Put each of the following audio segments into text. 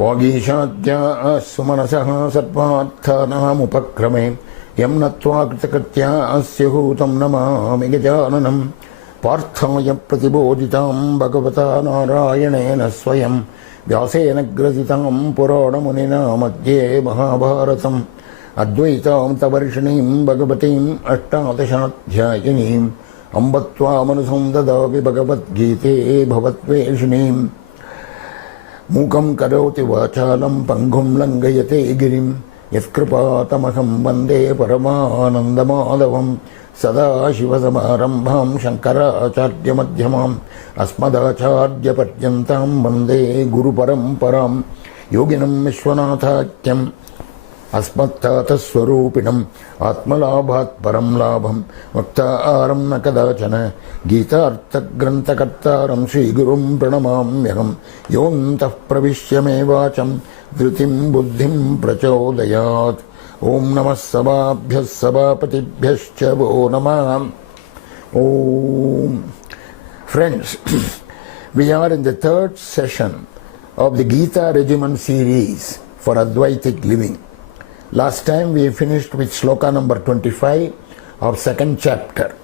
वागीशाद्या सुमनसः सर्वार्थानामुपक्रमे यं नत्वा कृतकृत्या स्युः नमामि गजाननं पार्थाय प्रतिबोधितां भगवता नारायणेन स्वयं व्यासेन ग्रथितां पुराणमुनिना मध्ये महाभारतम् अद्वैतामृतवर्षिणीं भगवतीम् अष्टादशाध्यायिनीम् अम्ब त्वामनुसंददामि भगवद्गीते भवद्वेषिणीम् मूकं करोति वाचालं पङ्गुं लङ्घयते गिरिं यत्कृपातमहं वन्दे परमानन्दमाधवं सदाशिवसमारम्भां शङ्कराचार्यमध्यमाम् अस्मदाचार्यपर्यन्तां वन्दे गुरुपरम्परां योगिनं विश्वनाथाख्यम् अस्मत्तातस्वरूपिणम् आत्मलाभात् परं लाभं मुक्तारं न कदाचन गीतार्थग्रन्थकर्तारं श्रीगुरुं प्रणमाम्यहं योऽन्तः प्रविश्य मे वाचं धृतिं बुद्धिं प्रचोदयात् ॐ नमः सभाभ्यः सभापतिभ्यश्च वो नमः ॐ Friends, we are in the third session of the Gita Regimen series for Advaitic living. Last time we finished with sloka number 25 of second chapter.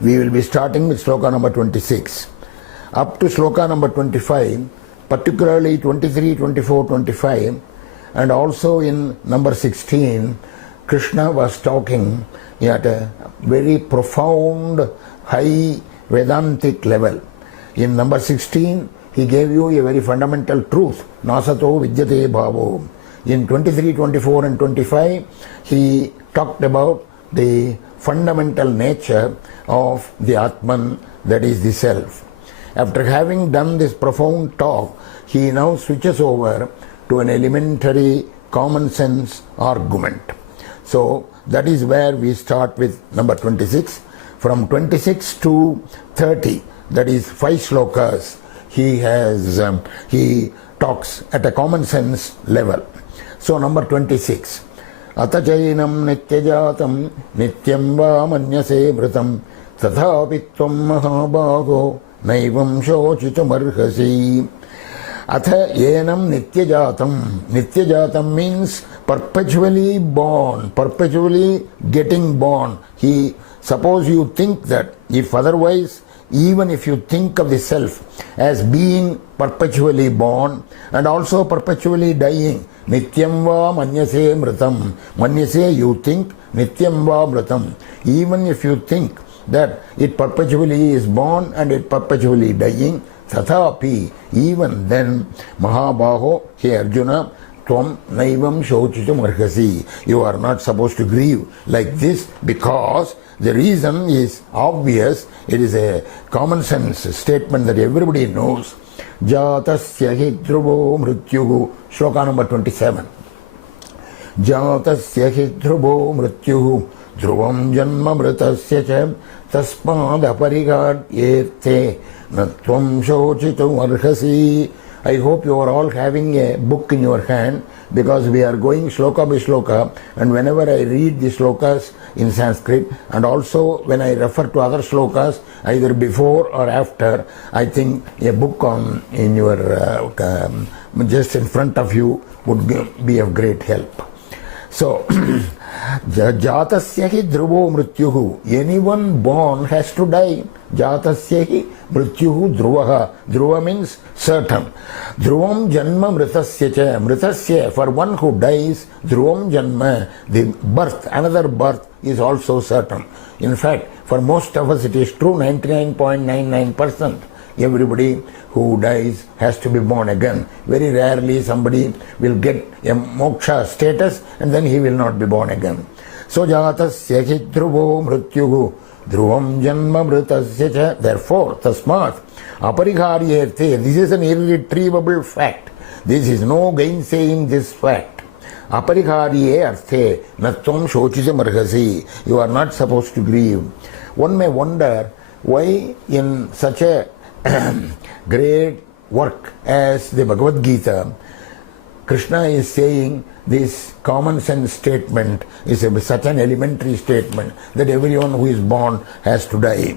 We will be starting with sloka number 26. Up to sloka number 25, particularly 23, 24, 25, and also in number 16, Krishna was talking at a very profound, high Vedantic level. In number 16, he gave you a very fundamental truth, nasato vidyate bhavo. In 23, 24 and 25, he talked about the fundamental nature of the Atman, that is the self. After having done this profound talk, he now switches over to an elementary common sense argument. So that is where we start with number 26. From 26 to 30, that is 5 slokas, he talks at a common sense level. So number 26. Atajainam nityajatam nityam va manyase mritam tathapi tvam mahabaho naivam shochitum arhasi. Atha yenam nityajatam. Nityajatam means perpetually born, perpetually getting born. Suppose you think that, if otherwise, even if you think of the self as being perpetually born and also perpetually dying, nityam va manyase mritam. Manyase, you think, nityam va mritam. Even if you think that it perpetually is born and it perpetually dying, tathapi, even then, mahabaho, hey Arjuna, tvam naivam shochitum arhasi. You are not supposed to grieve like this, because the reason is obvious. It is a common sense statement that everybody knows. Jatasya hi dhruvo mrityuhu. Shloka number 27. Jatasya hi dhruvo mrityuhu dhruvam janma mritasya cha tasmad aparigaryete natvam shochitum arhasi. I hope you are all having a book in your hand, because we are going shloka by shloka, and whenever I read the shlokas in Sanskrit, and also when I refer to other shlokas, either before or after, I think a book in your just in front of you would be of great help. So, jatasya hi dhruvo mrityuhu. Anyone born has to die. Jatasya hi mrityuhu dhruvaha. Dhruva means certain. Dhruvam janma mritasya cha. Mritasya, for one who dies, dhruvam janma, the birth, another birth is also certain. In fact, for most of us it is true, 99.99%. Everybody who dies has to be born again. Very rarely somebody will get a moksha status and then he will not be born again. So jatasya hi dhruvo mrityuhu dhruvam janma mritasya cha. Therefore, tasmat apariharyete. This is an irretrievable fact. This is no gainsaying this fact. Apariharye arthe natvam shochitam arhasi. You are not supposed to grieve. One may wonder why in such a great work as the Bhagavad Gita, Krishna is saying this common sense statement is such an elementary statement that everyone who is born has to die.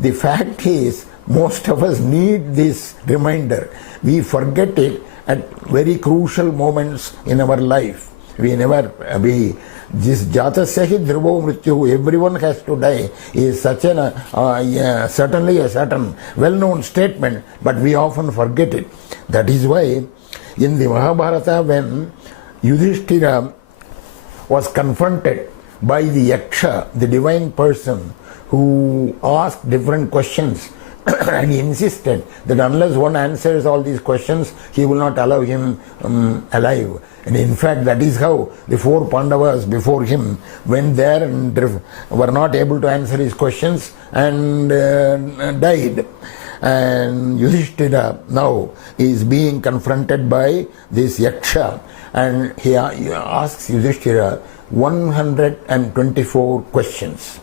The fact is, most of us need this reminder. We forget it at very crucial moments in our life. We never be this jatasya hi dhruvo mrityu, everyone has to die, is such an certainly a certain well-known statement, but we often forget it. That is why in the Mahabharata, when Yudhishthira was confronted by the Yaksha, the divine person, who asked different questions and he insisted that unless one answers all these questions, he will not allow him alive. And in fact, that is how the four Pandavas before him went there and were not able to answer his questions and died. And Yudhishthira now is being confronted by this Yaksha, and he asks Yudhishthira 124 questions.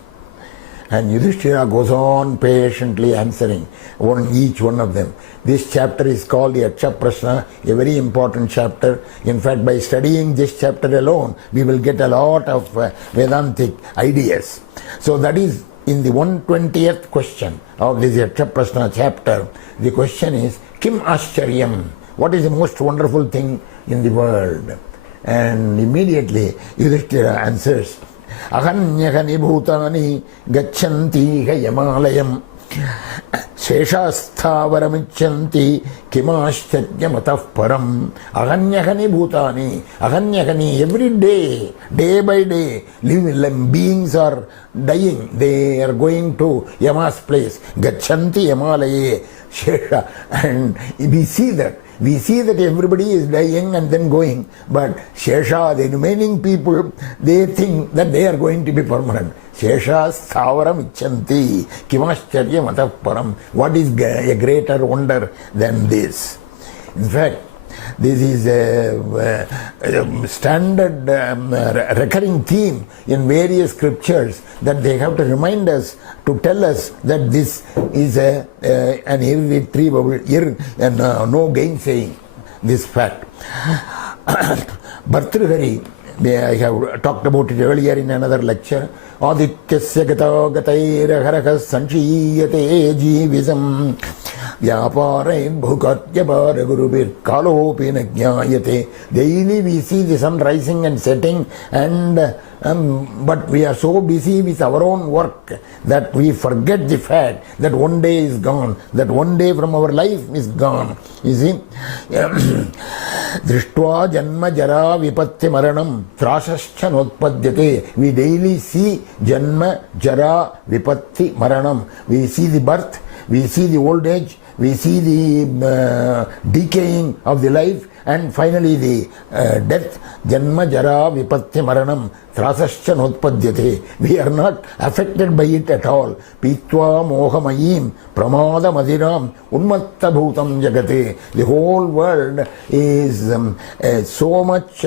And Yudhishthira goes on patiently answering each one of them. This chapter is called the Yaksha Prashna, a very important chapter. In fact, by studying this chapter alone, we will get a lot of Vedantic ideas. So that is in the 120th question of this Yaksha Prashna chapter. The question is, Kim Ascharyam? What is the most wonderful thing in the world? And immediately Yudhishthira answers, Ahanyakani bhutani gachanti yamalayam sheshasthavaramicchanti kimascharyamatah param. Ahanyakani bhutani, ahanyakani, every day, day by day, beings are dying. They are going to Yama's place. Gachanti yamalaye shesha. And we see that. We see that everybody is dying and then going, but Shesha, the remaining people, they think that they are going to be permanent. Shesha Stavaram Ichanti Kimascharya Matah Param. What is a greater wonder than this? In fact, this is a standard recurring theme in various scriptures, that they have to remind us, to tell us that this is an irretrievable, no gainsaying this fact. Bhartrihari, I have talked about it earlier in another lecture. Adityasya gata gatairaharaha sanchiyate jivisam Vyaparain bhukatyapara gurubir kalopi nagyayate. Daily we see the sun rising and setting, and but we are so busy with our own work that we forget the fact that one day is gone, that one day from our life is gone. You see, Drishtva janma jara vipatti maranam trashascha notpadyate. We daily see janma jara vipatti maranam. We see the birth, we see the old age, we see the decaying of the life, and finally the death. Janma jara vipatti maranam trasascha notpadyate. We are not affected by it at all. Pitva mohamayim pramada madiram unmatta bhutam jagate. The whole world is so much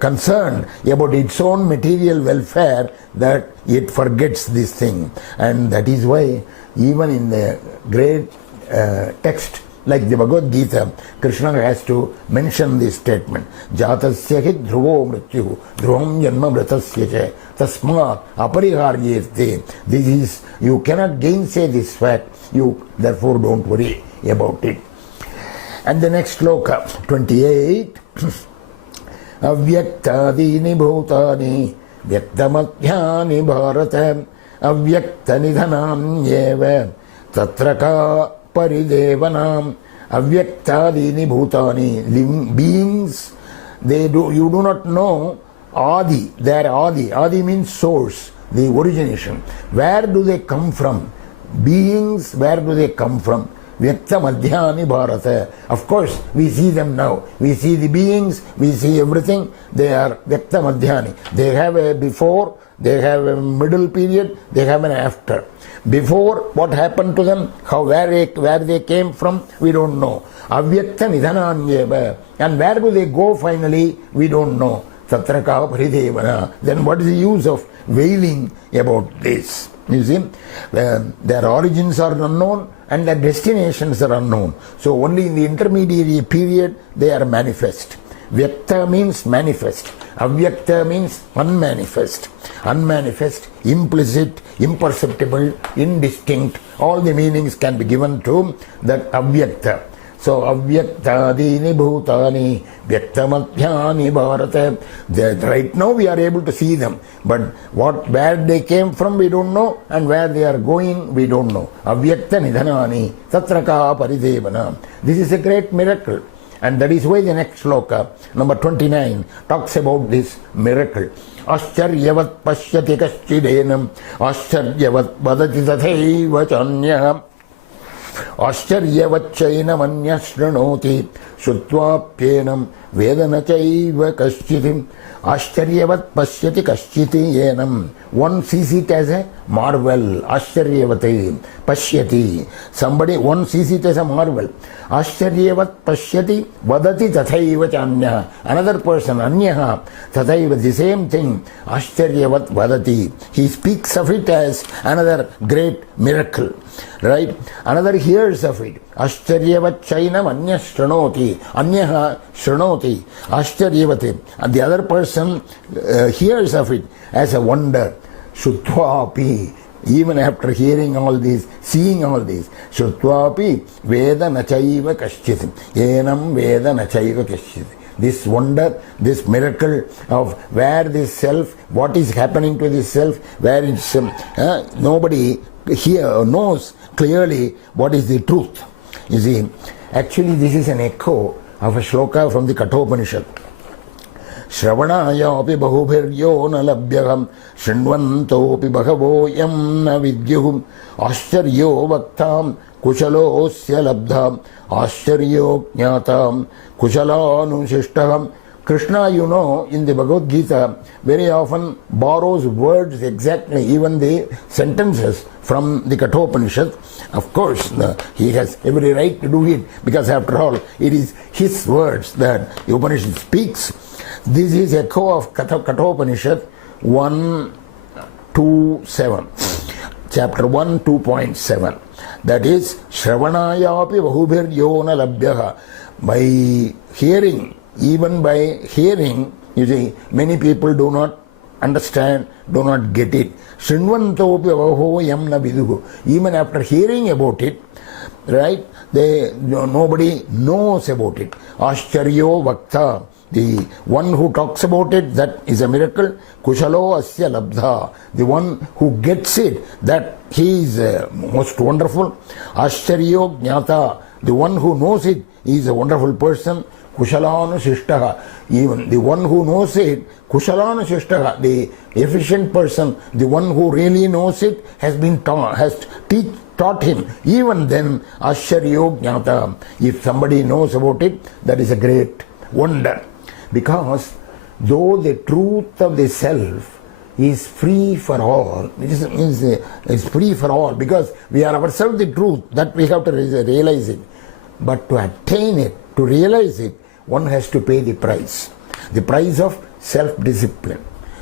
concerned about its own material welfare that it forgets this thing. And that is why even in the great text like the Bhagavad Gita, Krishna has to mention this statement. Jatasya hi dhruvo mrityu dhruvam janma mritasya cha tasmat apariharyete. This is, you cannot gainsay this fact. You therefore don't worry about it. And the next sloka, 28. Avyaktadini bhutani vyaktamadhyani bharata avyakta nidhanam yeva tatraka paridevanam. Avyaktadini bhutani, living beings, you do not know Adi. They are Adi. Adi means source, the origination. Where do they come from? Beings, where do they come from? Vyakta madhyani bharata. Of course, we see them now. We see the beings, we see everything. They are Vyakta madhyani. They have a before, they have a middle period, they have an after. Before, what happened to them, where they came from, we don't know. Avyakta nidhananyeva. And where do they go finally, we don't know. Tatraka paridevana. Then what is the use of wailing about this? You see, their origins are unknown and their destinations are unknown. So only in the intermediary period they are manifest. Vyakta means manifest. Avyakta means unmanifest. Unmanifest, implicit, imperceptible, indistinct. All the meanings can be given to that avyakta. So avyaktadini bhutani vyaktamadhyani bharata. Right now we are able to see them, but where they came from we don't know, and where they are going we don't know. Avyakta nidhanani tatraka paridevana. This is a great miracle. And that is why the next shloka, number 29, talks about this miracle. Ascharyavat pashyati kaschidenam, ascharyavat vadati tathaiva chanyam, ascharyavat chainam anya shrunoti, shutvapyenam vedana chaiva kaschitim, ascharyavat pashyati kaschiti yenam. One sees it as a marvel. Ascharyavati pashyati. Somebody, one sees it as a marvel. Ascharyavat pashyati vadati tathaiva chanya. Another person, anyaha, tathaiva, the same thing. Ascharyavat vadati. He speaks of it as another great miracle. Right? Another hears of it. Ascharyavat chainam anya shranoti. Anyaha shranoti. Ascharyavat. And the other person hears of it as a wonder. Shuttvapi, even after hearing all this, seeing all this, Shuttvapi Veda Nachaiva Kaschit, Enam Veda Nachaiva Kaschit. This wonder, this miracle of where this self, what is happening to this self, where it's nobody here knows clearly what is the truth. You see, actually this is an echo of a shloka from the Kathopanishad. Shravanayapi bahubhiryo na labhyaham shrinvantopi bahavo yam na vidyuhum ascharyo vaktam kushalosya labdham ascharyo jnatam kushalanushishtaham. Krishna, you know, in the Bhagavad Gita very often borrows words exactly, even the sentences from the Kathopanishad. Of course, he has every right to do it, because after all, it is his words that the Upanishad speaks. This is echo of Kathopanishad 1:2:7, chapter 1, 2.7. That is, Shravanayapi Bahubhir Yona Labhyaha. By hearing, even by hearing, you see, many people do not understand, do not get it. Shrinvantopi Vaho Yamna Viduhu. Even after hearing about it, right, nobody knows about it. Ascharyo Vakta. The one who talks about it, that is a miracle. Kushalo asya labdha. The one who gets it, that he is most wonderful. Ascharyo jnata. The one who knows it is a wonderful person. Kushalanu shishtaha. Even the one who knows it, Kushalanu shishtaha, the efficient person, the one who really knows it, has been taught, taught him. Even then, Ascharyo jnata. If somebody knows about it, that is a great wonder. Because though the truth of the self is free for all, it's free for all, because we are ourselves the truth, that we have to realize it. But to attain it, to realize it, one has to pay the price of self-discipline.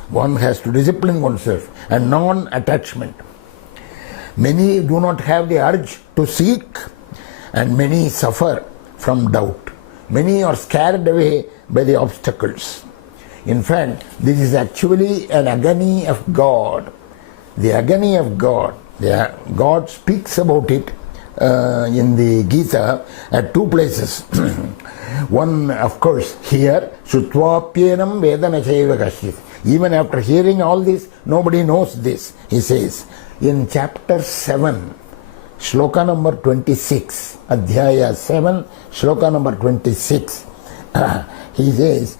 One has to discipline oneself and non-attachment. Many do not have the urge to seek, and many suffer from doubt. Many are scared away by the obstacles. In fact, this is actually an agony of God. The agony of God. God speaks about it in the Gita at two places. One, of course, here, Shutvapyenam Vedana Chaiva Kashit. Even after hearing all this, nobody knows this, he says. In chapter 7, Shloka number 26, Adhyaya 7, Shloka number 26, he says,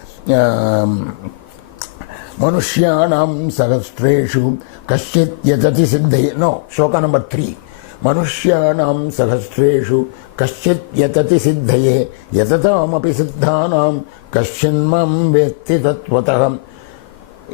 Manushyanam Sahastreshu Kashit Yatati Siddhaye. No, Shloka number 3. Manushyanam Sahastreshu Kashit Yatati Siddhaye Yatatam Api Siddhanam Kashinmam Vetti Tatvataham.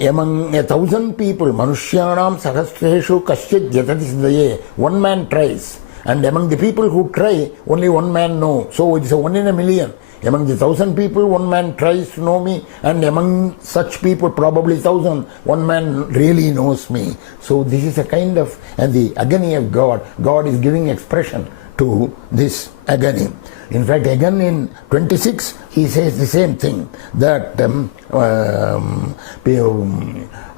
Among 1,000 people, Manushyanam Sahastreshu Kashit Yatati Siddhaye. One man tries. And among the people who try, only one man knows. So it is a 1 in a million. Among the 1,000 people, one man tries to know me, and among such people, probably 1,000, one man really knows me. So this is a kind of, and the agony of God. God is giving expression to this agony. In fact, again in 26, he says the same thing, that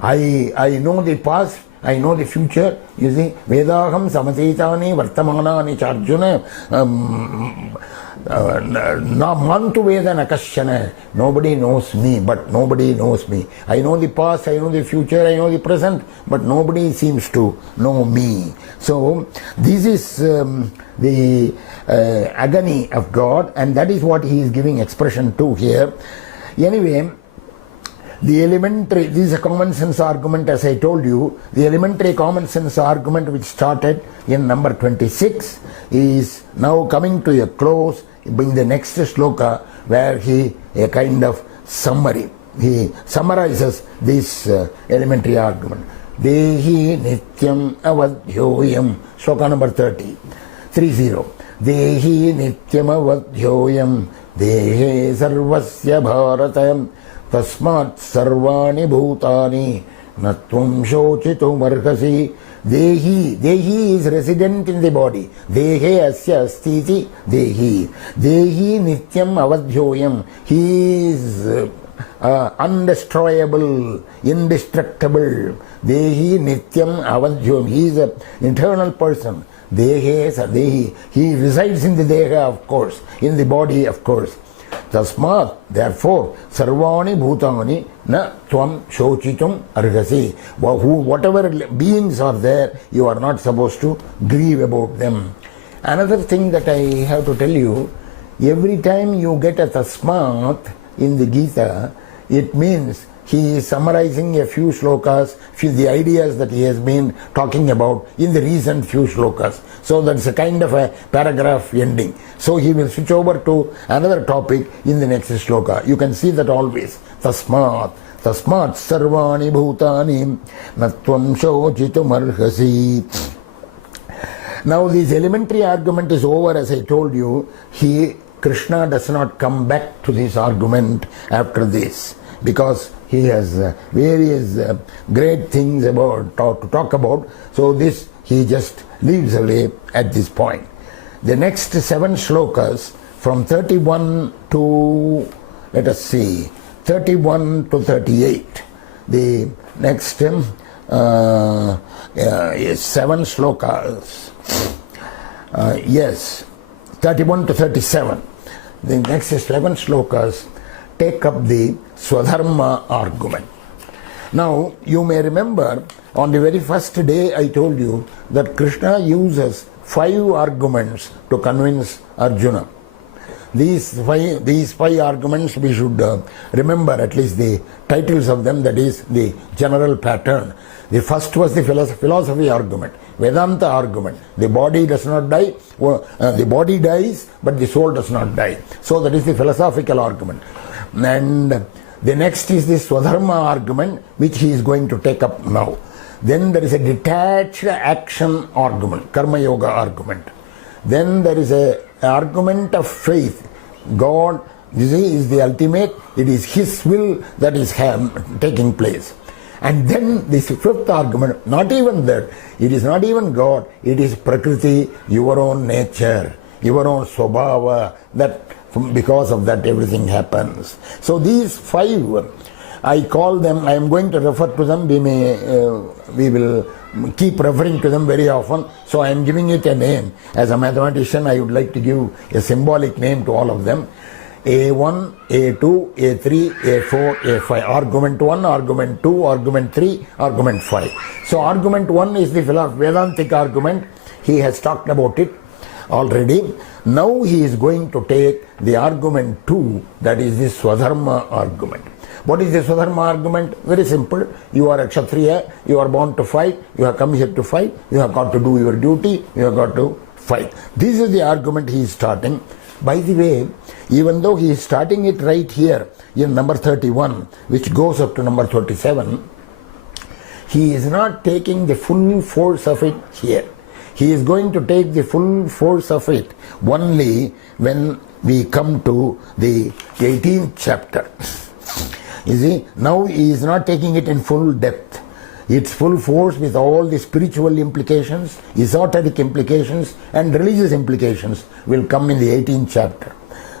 I know the past, I know the future. You see, Vedaham Samatitani Vartamanani Charjuna. mantu veda nakashana. Nobody knows me, but nobody knows me. I know the past, I know the future, I know the present, but nobody seems to know me. So this is the agony of God, and that is what he is giving expression to here. Anyway, the elementary, this is a common sense argument, as I told you. The elementary common sense argument which started in number 26 is now coming to a close in the next sloka, where he, a kind of summary, he summarizes this elementary argument. Dehi nityam avadhyoyam, sloka number 30. Dehi nityam avadhyoyam, dehe sarvasya bharatayam, tasmat sarvani bhutani natvam shochitum arhasi. Dehi is resident in the body. Dehe asya astiti dehi. Dehi nityam avadhyoyam. He is undestroyable, indestructible. Dehi nityam avadhyoyam. He is an eternal person. Dehi. He resides in the deha, of course, in the body, of course. Tasmat, therefore, sarvani bhutani na tvam shochitum arhasi. Whatever beings are there, you are not supposed to grieve about them. Another thing that I have to tell you, every time you get a tasmat in the Gita, it means he is summarizing a few slokas, the ideas that he has been talking about in the recent few slokas. So that's a kind of a paragraph ending. So he will switch over to another topic in the next sloka. You can see that always. Tasmat sarvani bhutani natvam shochitum arhasi. Now this elementary argument is over, as I told you. Krishna does not come back to this argument after this, because he has various great things to talk about. So this he just leaves away at this point. The next 7 shlokas from 31 to, let us see, 31 to 38. The next 7 shlokas. Yes, 31 to 37. The next 7 shlokas take up the Swadharma argument. Now, you may remember, on the very first day I told you that Krishna uses 5 arguments to convince Arjuna. These five arguments we should remember, at least the titles of them, that is the general pattern. The first was the philosophy argument, Vedanta argument. The body does not die, the body dies, but the soul does not die. So that is the philosophical argument. And the next is the Swadharma argument, which he is going to take up now. Then there is a detached action argument, Karma Yoga argument. Then there is an argument of faith. God, this is the ultimate, it is His will that is taking place. And then this 5th argument, not even that, it is not even God, it is Prakriti, your own nature, your own Swabhava, that because of that everything happens. So these 5, I call them, I am going to refer to them, we will keep referring to them very often, so I am giving it a name. As a mathematician, I would like to give a symbolic name to all of them. A1, A2, A3, A4, A5. Argument 1, argument 2, argument 3, argument 5. So argument 1 is the Vedantic argument. He has talked about it already. Now he is going to take the argument 2, that is the Swadharma argument. What is the Swadharma argument? Very simple. You are a Kshatriya, you are born to fight, you have come here to fight, you have got to do your duty, you have got to fight. This is the argument he is starting. By the way, even though he is starting it right here in number 31, which goes up to number 37, he is not taking the full force of it here. He is going to take the full force of it only when we come to the 18th chapter. You see, now he is not taking it in full depth. Its full force with all the spiritual implications, esoteric implications and religious implications will come in the 18th chapter.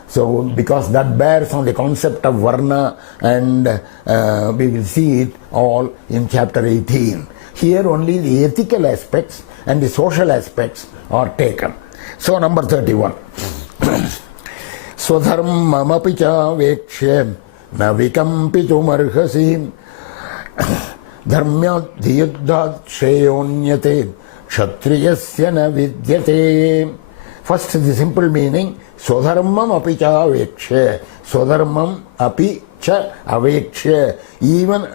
So, because that bears on the concept of Varna, and we will see it all in chapter 18. Here only the ethical aspects and the social aspects are taken. So, number 31. Swadharmamapi chavekshya na vikampitumarhasi dharmyadhiyuddhat shreyonyate kshatriyasya na vidyate. First, the simple meaning, swadharmam api cha avekshya. Swadharmam api cha avekshya. Even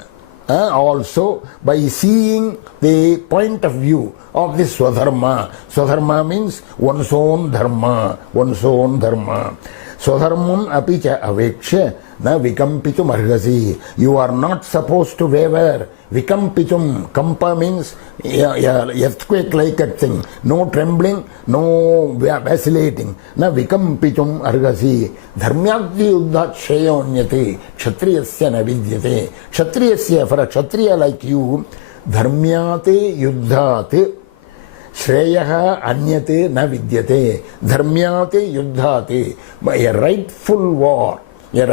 also by seeing the point of view of this swadharma. Swadharma means one's own dharma. One's own dharma. Swadharmam api cha avekshya na vikampitum arhasi. You are not supposed to waver. Vikampitum, kampa means earthquake like a thing. No trembling, no vacillating. Na vikampitum arhasi. Dharmyadhi yuddhat shreyonyate kshatriyasya na vidyate. Kshatriyasya, for a kshatriya like you, dharmyate yuddhat Shreyaha anyate na vidyate. Dharmyate yuddhate. A rightful war. A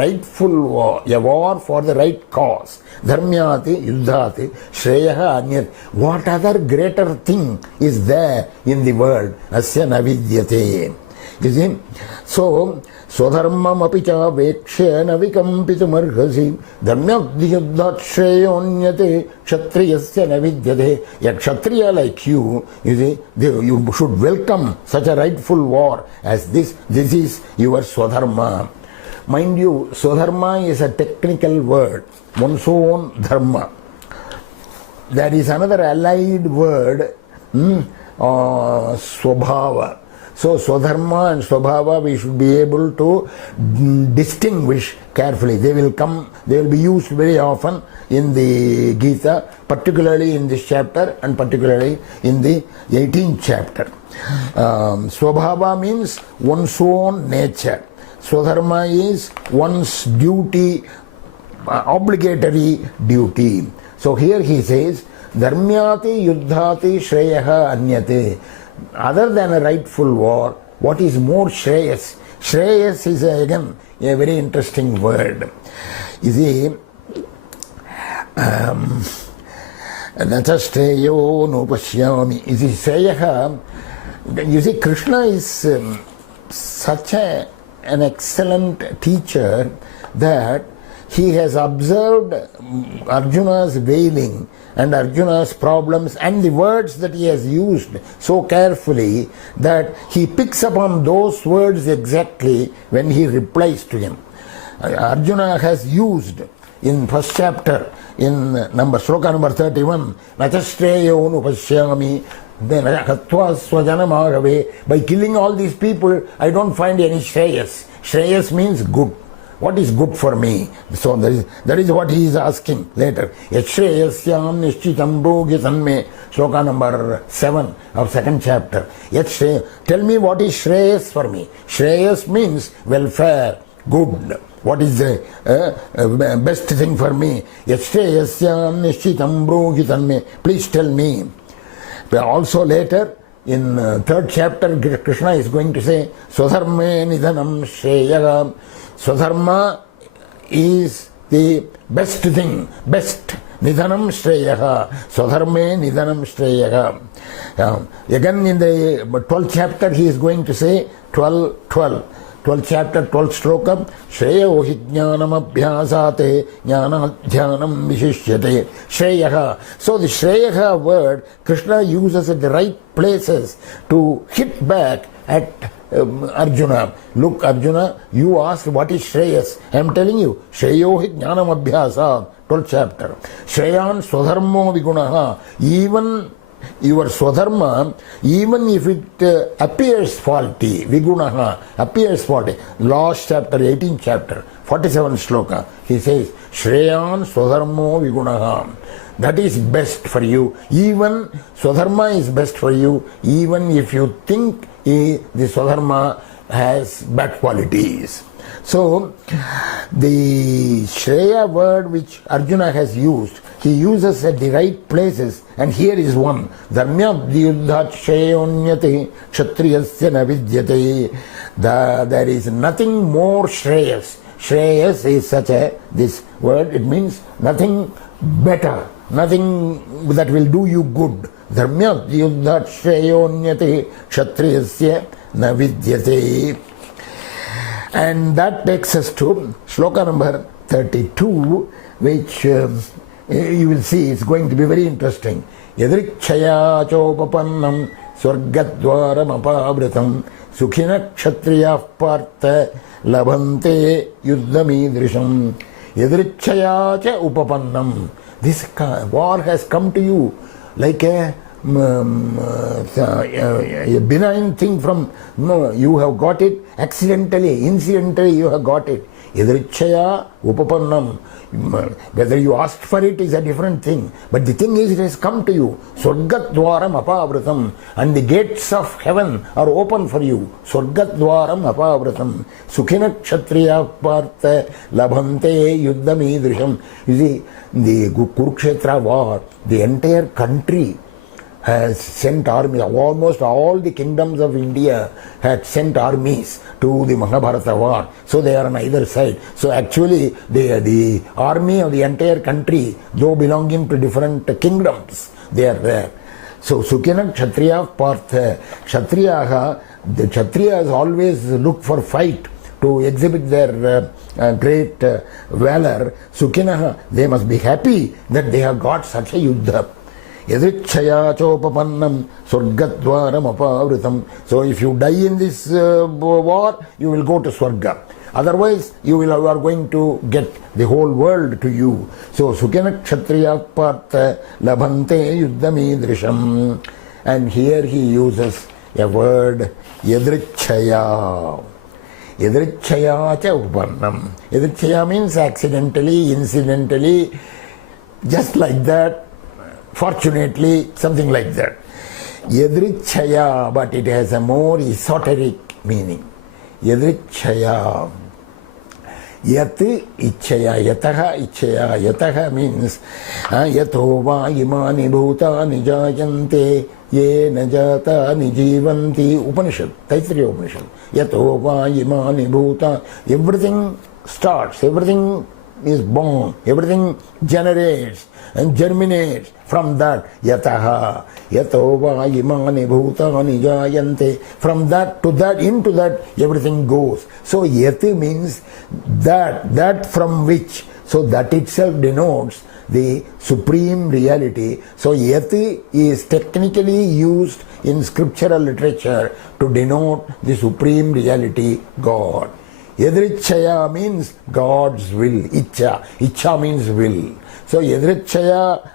war for the right cause. Dharmyate yuddhate. Shreyaha anyate. What other greater thing is there in the world? Asya na vidyate. You see? So, Swadharmam api cha vekshya na vikampitum arhasi dharmyadhiyuddhat shreyonyate kshatriyasya na vidyate. A kshatriya like you see, you should welcome such a rightful war as this. This is your Swadharma. Mind you, Swadharma is a technical word, one's own dharma. There is another allied word, Swabhava. So, Swadharma and Swabhava we should be able to distinguish carefully. They will be used very often in the Gita, particularly in this chapter and particularly in the 18th chapter. Swabhava means one's own nature. Swadharma is one's duty, obligatory duty. So here he says, Dharmyati yuddhati shreyaha anyate. Other than a rightful war, what is more Shreyas? Shreyas is again a very interesting word. You see, Nacha Shreyo nupashyami. You see, Krishna is such an excellent teacher that he has observed Arjuna's wailing and Arjuna's problems and the words that he has used so carefully that he picks up on those words exactly when he replies to him. Arjuna has used in first chapter, in sloka number 31, Nachastreyo nupashyami, by killing all these people, I don't find any Shreyas. Shreyas means good. What is good for me? So that is what he is asking later. Yachreyasyam nishchitam bhogyatanme. Sloka number 7 of second chapter. Tell me what is Shreyas for me. Shreyas means welfare, good. What is the best thing for me? Yachreyasyam nishchitam bhogyatanme. Please tell me. Also later, in third chapter, Krishna is going to say, Swadharme nidhanam shreyaha. Swadharma is the best thing, best. Nidhanam shreyaha. Swadharme nidhanam shreyaha. Again in the 12th chapter, he is going to say 12th chapter, 12th sloka, Shreyo hi jnanam abhyasate jnana dhyanam vishishyate. Shreyaha. So the Shreyaha word, Krishna uses at the right places to hit back at Arjuna. Look, Arjuna, you asked what is Shreyas. I am telling you, Shreyo hi jnanam abhyasat, 12th chapter. Shreyan swadharmo vigunaha. Even your swadharma, even if it appears faulty, vigunaha, appears faulty. Last chapter, 18th chapter, 47th sloka, he says, Shreyan swadharmo vigunaha. That is best for you. Even swadharma is best for you, even if you think the swadharma has bad qualities. So, the Shreya word which Arjuna has used, he uses at the right places, and here is one. Dharmyadhiyuddhat shreyonyate kshatriyasya na vidyate. There is nothing more Shreyas. Shreyas is this word, it means nothing better, nothing that will do you good. Dharmyadhiyuddhat shreyonyate kshatriyasya na vidyate. And that takes us to shloka number 32, which you will see it's going to be very interesting. Yadrichaya chopapannam swargadwaram apavritam sukhina kshatriya partha labhante yuddhamidrisham. Yadrichaya cha upapannam. This war has come to you like a benign thing from, no, you have got it accidentally, incidentally you have got it. Yadrichaya upapannam. Whether you asked for it is a different thing, but the thing is it has come to you. Swargadwaram apavritam, and the gates of heaven are open for you. Swargadwaram apavritam sukhina kshatriya partha labhante yuddhamidrisham. You see, the Kurukshetra war, the entire country has sent armies. Almost all the kingdoms of India had sent armies to the Mahabharata war. So they are on either side. So actually the army of the entire country, though belonging to different kingdoms, they are there. So Sukhina Kshatriya Partha. The Kshatriyas always look for fight to exhibit their great valor. Sukhina, they must be happy that they have got such a yuddha. Yadrichaya chopapannam swargadwaram apavritam. So if you die in this war, you will go to Swarga. Otherwise, you are going to get the whole world to you. So sukhina kshatriya partha labhante yuddhamidrisham. And here he uses a word yadrichaya. Yadrichaya cha upannam. Yadrichaya means accidentally, incidentally, just like that. Fortunately, something like that. Yadrichaya, but it has a more esoteric meaning. Yadrichaya. Yat ichaya, yataha ichaya. Yataha means yato va imani bhutani jayante ye najata nijivanti. Upanishad, Taittiriya Upanishad. Yato va imani bhuta. Everything starts, everything is born, everything generates and germinates from that. Yataha, yato va imani bhutani jayante. From that to that, into that, everything goes. So yati means that from which. So that itself denotes the supreme reality. So yati is technically used in scriptural literature to denote the supreme reality, God. Yadrichaya means God's will. Icha means will. So Yadrichaya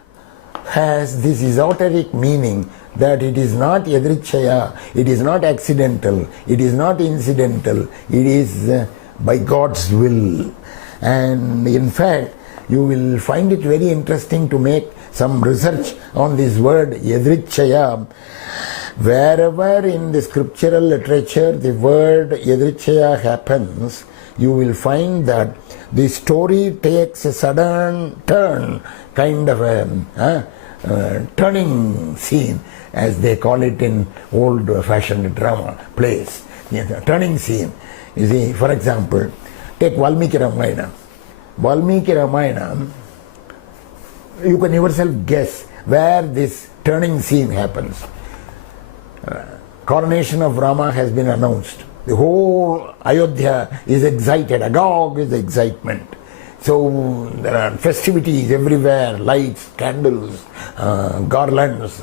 has this esoteric meaning that it is not Yadrichaya, it is not accidental, it is not incidental, it is by God's will. And in fact, you will find it very interesting to make some research on this word Yadrichaya. Wherever in the scriptural literature the word Yadrichaya happens, you will find that the story takes a sudden turn, kind of a turning scene, as they call it in old-fashioned drama plays. Turning scene. You see, for example, take Valmiki Ramayana. Valmiki Ramayana, you can yourself guess where this turning scene happens. Coronation of Rama has been announced. The whole Ayodhya is excited, agog with excitement. So there are festivities everywhere, lights, candles, garlands,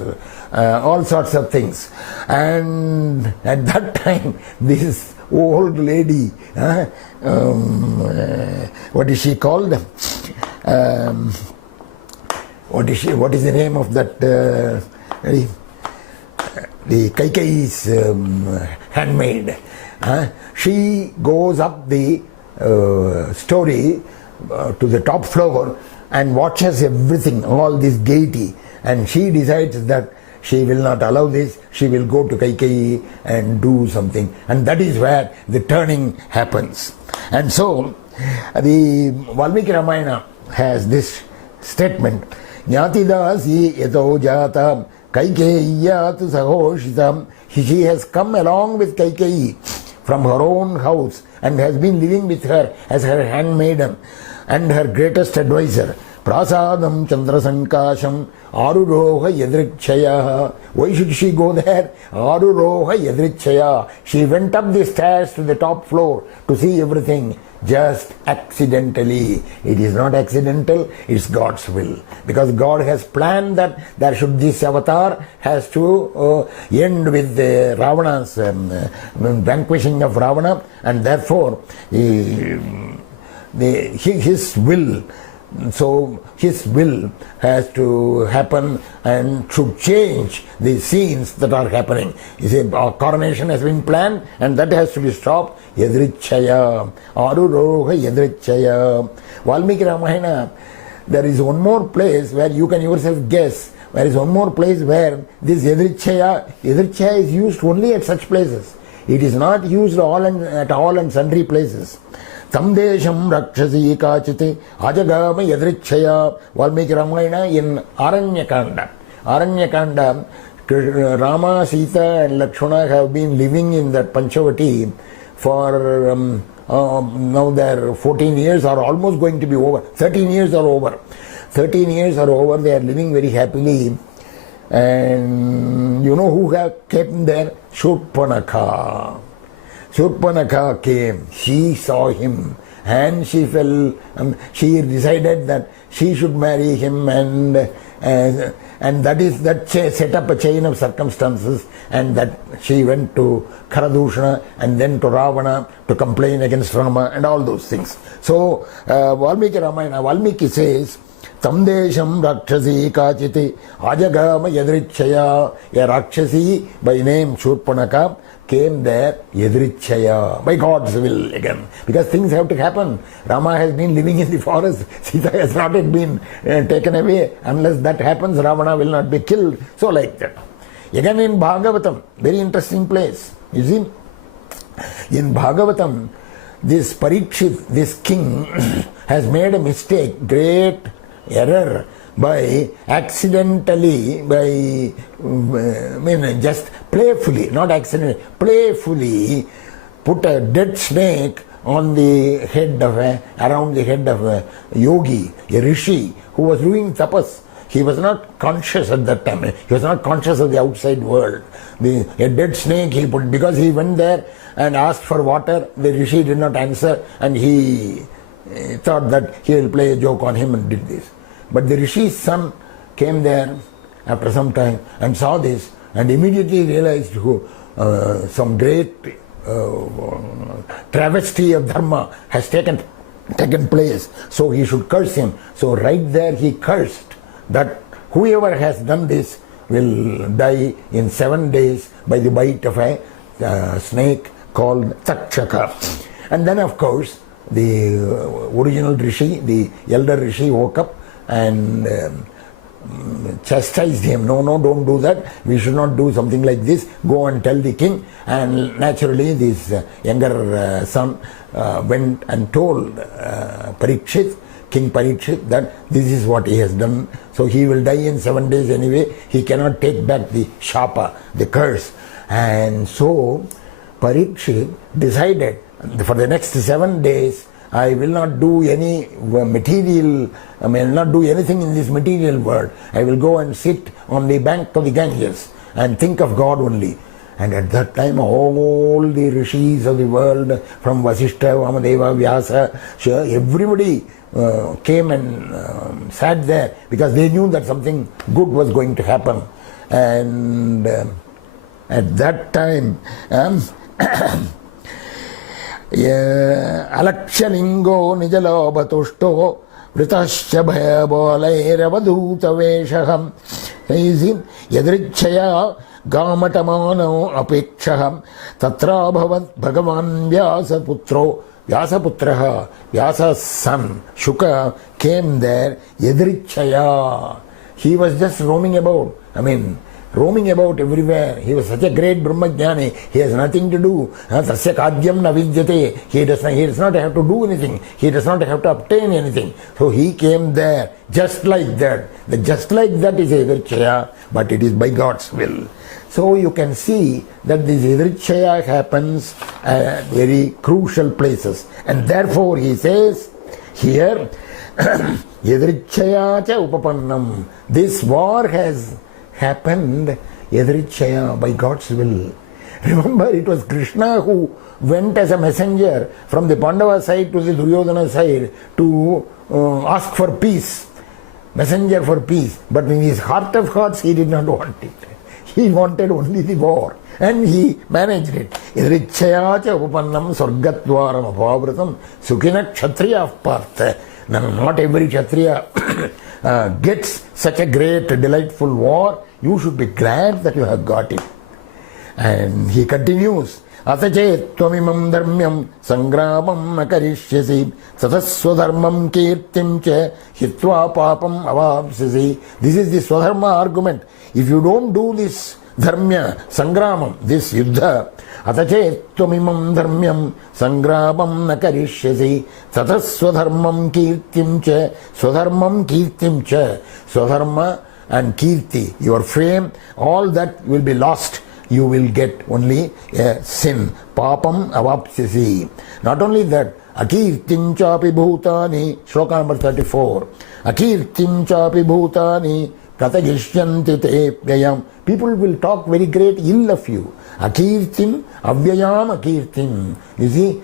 all sorts of things. And at that time, this old lady, what is she called? What is the name of that the Kaikeyi's handmaid? She goes up the story to the top floor and watches everything, all this gaiety, and she decides that she will not allow this, she will go to Kaikeyi and do something, and that is where the turning happens. And so the Valmiki Ramayana has this statement, Nyatidasi yato jatam Kaikeyatu sahoshitam. She has come along with Kaikeyi from her own house and has been living with her as her handmaiden and her greatest advisor. prasadam chandra sankasham aruroha yadrikshaya. Why should she go there? Aruroha yadrikshaya. She went up the stairs to the top floor to see everything just accidentally. It is not accidental, it's God's will. Because God has planned that there should, this avatar has to end with the Ravana's vanquishing of Ravana, and therefore his will. So his will has to happen and should change the scenes that are happening. You see, our coronation has been planned and that has to be stopped. Yadrichaya, Aruroha Yadrichaya. Valmiki Ramayana, there is one more place where you can yourself guess. There is one more place where this Yadrichaya is used only at such places. It is not used at all and sundry places. Tamdesham Rakshasi Kachite Ajagama Yadrichaya. Valmiki Ramayana in Aranyakanda. Aranyakanda, Rama, Sita and Lakshmana have been living in that Panchavati for now their 14 years are almost going to be over. 13 years are over. 13 years are over. They are living very happily. And you know who came there? Shurpanakha. Shurpanakha came. She saw him and she fell. She decided that she should marry him, and that set up a chain of circumstances, and that she went to Kharadusha and then to Ravana to complain against Rama and all those things. So Valmiki Ramayana, Valmiki says, Tamdesham Rakshasi Kachiti Ajagama Yadrichaya. A Rakshasi by name Shurpanakha came there Yadrichaya, by God's will again. Because things have to happen. Rama has been living in the forest. Sita has not yet been taken away. Unless that happens, Ravana will not be killed. So like that. Again in Bhagavatam, very interesting place. You see, in Bhagavatam, this Parikshit, this king, has made a mistake, great error, by accidentally, just playfully, not accidentally, playfully put a dead snake on the head of around the head of a yogi, a rishi, who was doing tapas. He was not conscious at that time. He was not conscious of the outside world. A dead snake he put, because he went there and asked for water. The rishi did not answer, and he thought that he will play a joke on him and did this. But the rishi's son came there after some time and saw this, and immediately realized some great travesty of dharma has taken place, so he should curse him. So right there he cursed that whoever has done this will die in 7 days by the bite of a snake called Takshaka. And then of course the original rishi, the elder rishi, woke up and chastised him. No, don't do that. We should not do something like this. Go and tell the king. And naturally this younger son went and told Parikshit, King Parikshit, that this is what he has done. So he will die in 7 days anyway. He cannot take back the shapa, the curse. And so Parikshit decided, for the next 7 days, I will not do any material, I will not do anything in this material world. I will go and sit on the bank of the Ganges and think of God only. And at that time, all the rishis of the world, from Vasishtha, Vamadeva, Vyasa, everybody came and sat there, because they knew that something good was going to happen. And at that time, Alakshalingo Nijalobatushto Vritascha Bhayabolairavadhuta Veshaham Yadrichaya Gamatamano Apekshaham Tatra Bhavat Bhagavan Vyasaputro Vyasaputraha, Vyasa's son Shuka came there. Yadrichaya, he was just roaming about. Roaming about everywhere. He was such a great Brahmajnani. He has nothing to do. Tasya kadyam na vidyate. He does not have to do anything. He does not have to obtain anything. So he came there just like that. The just like that is Yadrichaya, but it is by God's will. So you can see that this Yadrichaya happens at very crucial places. And therefore he says here, Yadrichaya cha upapannam. This war has happened yadrichaya, by God's will. Remember, it was Krishna who went as a messenger from the Pandava side to the Duryodhana side to ask for peace. Messenger for peace. But in his heart of hearts, he did not want it. He wanted only the war. And he managed it. Idrichaya cha upannam swargadwaram apavratam sukhina kshatriya partha. Now, not every kshatriya gets such a great, delightful war. You should be glad that you have got it. And he continues, Atache tvamimam dharmyam sangramam akarishyasi tataswadharmam kirtim cha hitva papam avapsasi. This is the swadharma argument. If you don't do this dharmya, sangramam, this yuddha, atache tvamimam dharmyam sangramam nakarishyasi tataswadharmam kirtim cha, swadharmam kirtim cha, swadharma and kirti, your fame, all that will be lost. You will get only a sin. Papam avapsisi. Not only that, akirtim chapi bhutani, shloka number 34. Akirtim chapi bhutani katagishyanti te vyayam. People will talk very great ill of you. Akirtim avyayam akirtim. You see,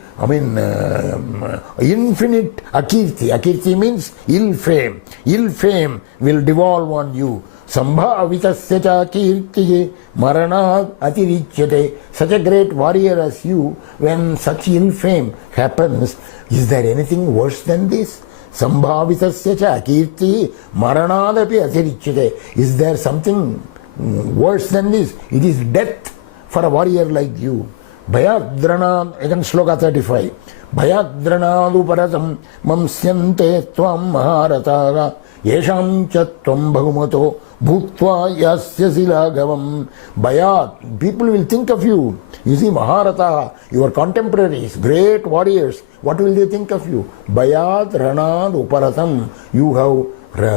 infinite akirti. Akirti means ill fame. Ill fame will devolve on you. Sambhavitasya cha kirtiye maranat atirichyate. Such a great warrior as you, when such ill fame happens, is there anything worse than this? Sambhavitasya cha kirtiye maranat atirichyate. Is there something worse than this? It is death for a warrior like you. Bhayadranad, again shloka 35. Bhayadranadu paratam mamsyante tvam maharataga yesham cha tvam bhagumato bhutva yasyasi lagavam. Bhayat, people will think of you. You see, Maharata, your contemporaries, great warriors, what will they think of you? Bhayat ranad uparatam. You have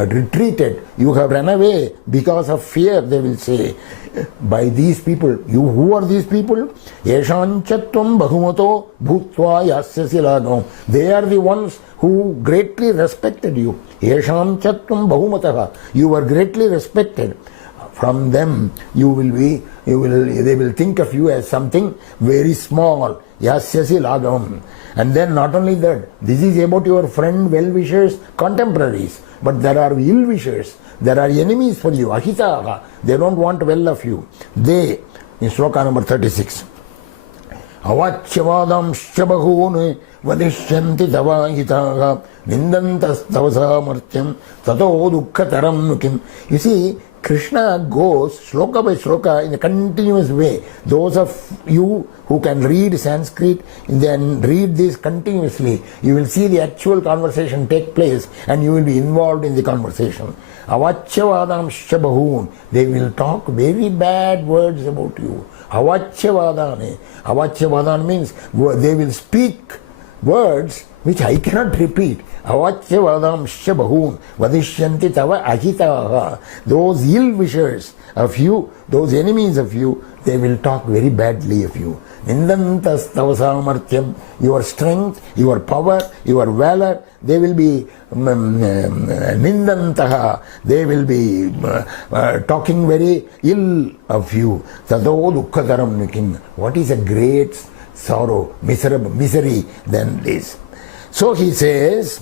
retreated, you have run away because of fear, they will say. By these people, who are these people? Yeshanchatvam bhagumato bhutva yasyasi lagavam. They are the ones who greatly respected you. Yeshanchatvam bahumataha. You were greatly respected. From them, they will think of you as something very small. Yasyasi lagavam. And then not only that, this is about your friend, well-wishers, contemporaries. But there are ill-wishers. There are enemies for you. Ahitaha. They don't want well of you. They, in shloka number 36. Avachyavadamscha bahun vadishyanti tavahitaha nindantas tavasamartyam tato dukkataram nukim. You see, Krishna goes shloka by shloka in a continuous way. Those of you who can read Sanskrit, then read this continuously. You will see the actual conversation take place and you will be involved in the conversation. Avachyavadamscha bahun. They will talk very bad words about you. Avachyavadane. Avachyavadan means they will speak words which I cannot repeat. Avachyavadamscha bahun vadishyanti tava ahitaha. Those ill-wishers of you, those enemies of you, they will talk very badly of you. Nindantas tava samartyam. Your strength, your power, your valor, they will be nindantaha. They will be talking very ill of you. Tato dukkataram nukim. What is a great sorrow, misery than this? So he says,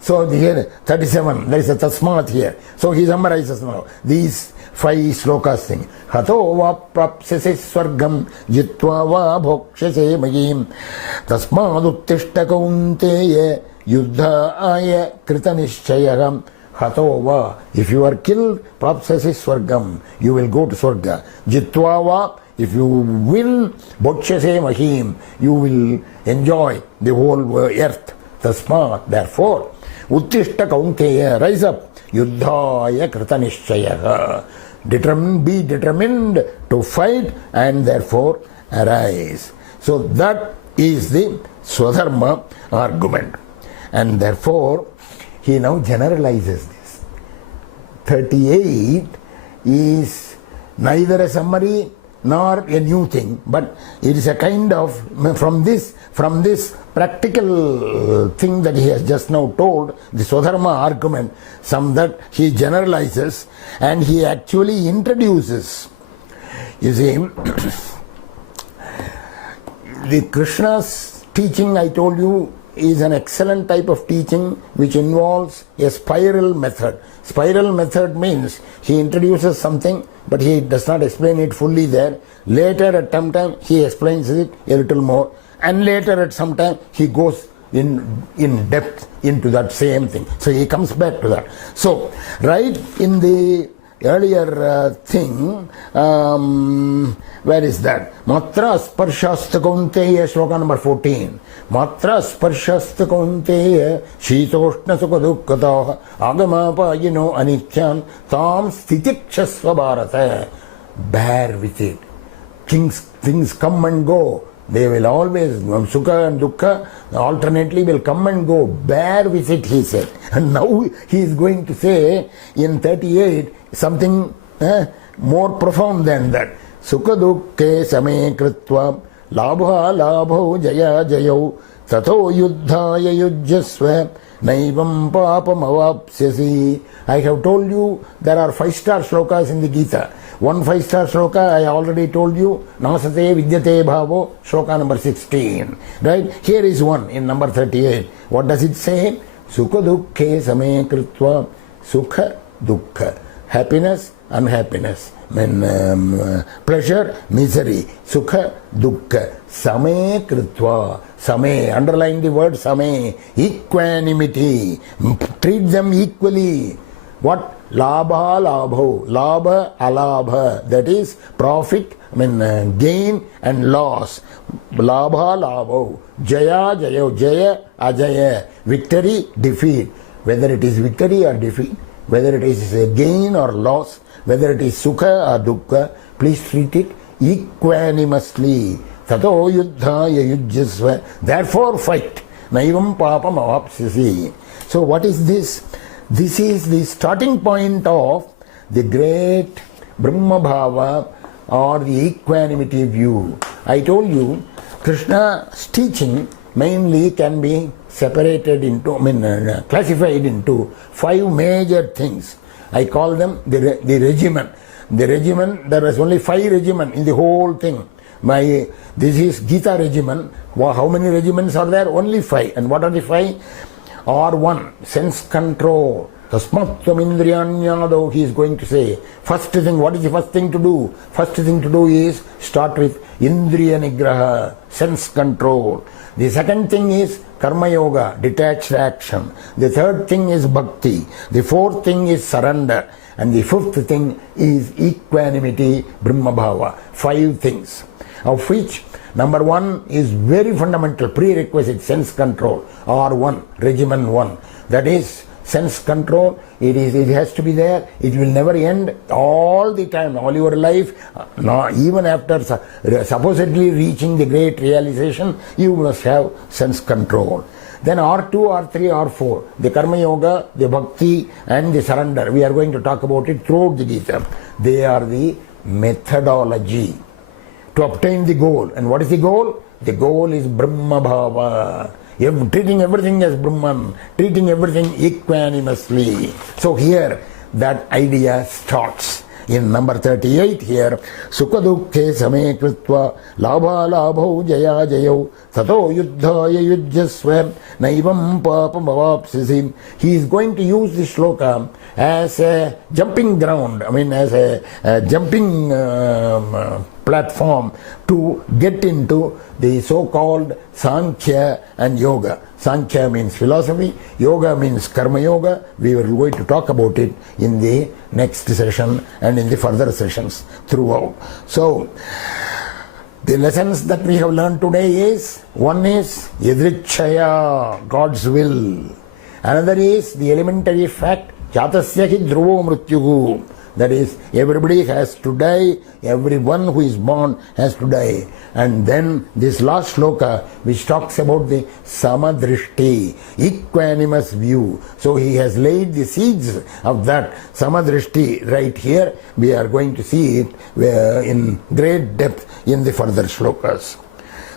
so here 37, there is a tasmat here. So he summarizes now these 5 slokas thing. Hato va prapsese swargam jitva va bhokshase mayim tasmaduttishta kaunteya yuddhaya kritanishchayagam. Hato va, if you are killed, prapsese swargam, you will go to swarga. Jitva va, if you win, bhokshase mahim, you will enjoy the whole earth. Tasmat, therefore, uttishta kaunteya, rise up, yuddhaya kritanishchayaha. Be determined to fight and therefore arise. So that is the Swadharma argument. And therefore, he now generalizes this. 38 is neither a summary nor a new thing, but it is a kind of, from this practical thing that he has just now told, the Swadharma argument, some that he generalizes and he actually introduces. You see, the Krishna's teaching, I told you, is an excellent type of teaching which involves a spiral method. Spiral method means he introduces something but he does not explain it fully there. Later at some time he explains it a little more, and later at some time he goes in depth into that same thing. So he comes back to that. So right in the earlier thing, where is that? Matra sparshasta kaunteya, shloka number 14. Matra sparshasta kaunteya shitoshna sukha dukkataha agamapayino anityam tam stitikshasva bharata. Bear with it. Things come and go. They will always, sukha and dukkha alternately will come and go. Bear with it, he said. And now he is going to say in 38 something more profound than that. Sukha dukkhe same kritva labha labho jaya jayo tato yuddhaya yujjasva naivam papam avapsyasi. I have told you there are 5-star shlokas in the Gita. One 5-star shloka I already told you, Nasate Vidyate Bhavo, shloka number 16. Right? Here is one in number 38. What does it say? Sukha dukkhe same kritva. Sukha dukkha. Happiness, unhappiness. Pleasure, misery. Sukha dukkha. Same kritva. Same. Underline the word same. Equanimity. Treat them equally. What? Labha labho. Labha alabha. That is profit, gain and loss. Labha labho. Jaya jayo. Jaya ajaya. Victory, defeat. Whether it is victory or defeat, whether it is a gain or loss, whether it is sukha or dukkha, please treat it equanimously. Tato yuddhaya yujjasva. Therefore fight. Naivam papam avapsyasi. So what is this? This is the starting point of the great Brahma Bhava or the equanimity view. I told you Krishna's teaching mainly can be separated into, classified into 5 major things. I call them the regimen. The regimen, there was only 5 regimen in the whole thing. This is Gita regimen. How many regimens are there? Only 5. And what are the 5? R1, sense control. Tasmatvam indriyanyado, he is going to say. First thing, what is the first thing to do? First thing to do is start with indriya nigraha, sense control. The second thing is karma yoga, detached action. The third thing is bhakti. The fourth thing is surrender. And the fifth thing is equanimity, Brahma Bhava. 5 things, of which number 1 is very fundamental, prerequisite, sense control. R1, regimen 1. That is sense control. It has to be there. It will never end. All the time, all your life, even after supposedly reaching the great realization, you must have sense control. Then R2, R3, R4, the Karma Yoga, the Bhakti and the surrender. We are going to talk about it throughout the Gita. They are the methodology to obtain the goal. And what is the goal? The goal is Brahma Bhava. Treating everything as Brahman, treating everything equanimously. So here that idea starts. In number 38 here, Sukha dukkhe same kritva labha labho jaya jayo tato yuddhaya yujjasva naivam papam avapsyasi. He is going to use this shloka as a jumping ground, as a jumping platform to get into the so-called Sankhya and Yoga. Sankhya means philosophy, Yoga means Karma Yoga. We were going to talk about it in the next session and in the further sessions throughout. So, the lessons that we have learned today is, one is Yadrichaya, God's will. Another is the elementary fact, Jatasya hi dhruvo mrityuhu. That is, everybody has to die, everyone who is born has to die. And then this last shloka, which talks about the samadrishti, equanimous view. So he has laid the seeds of that samadrishti right here. We are going to see it in great depth in the further shlokas.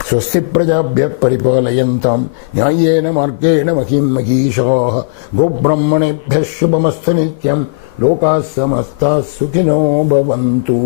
स्वस्ति प्रजाभ्यः परिपालयन्तां न्याय्येन मार्गेण महीं महीषाः गोब्राह्मणेभ्यः शुभमस्तु नित्यं लोकाः समस्ताः सुखिनो भवन्तु।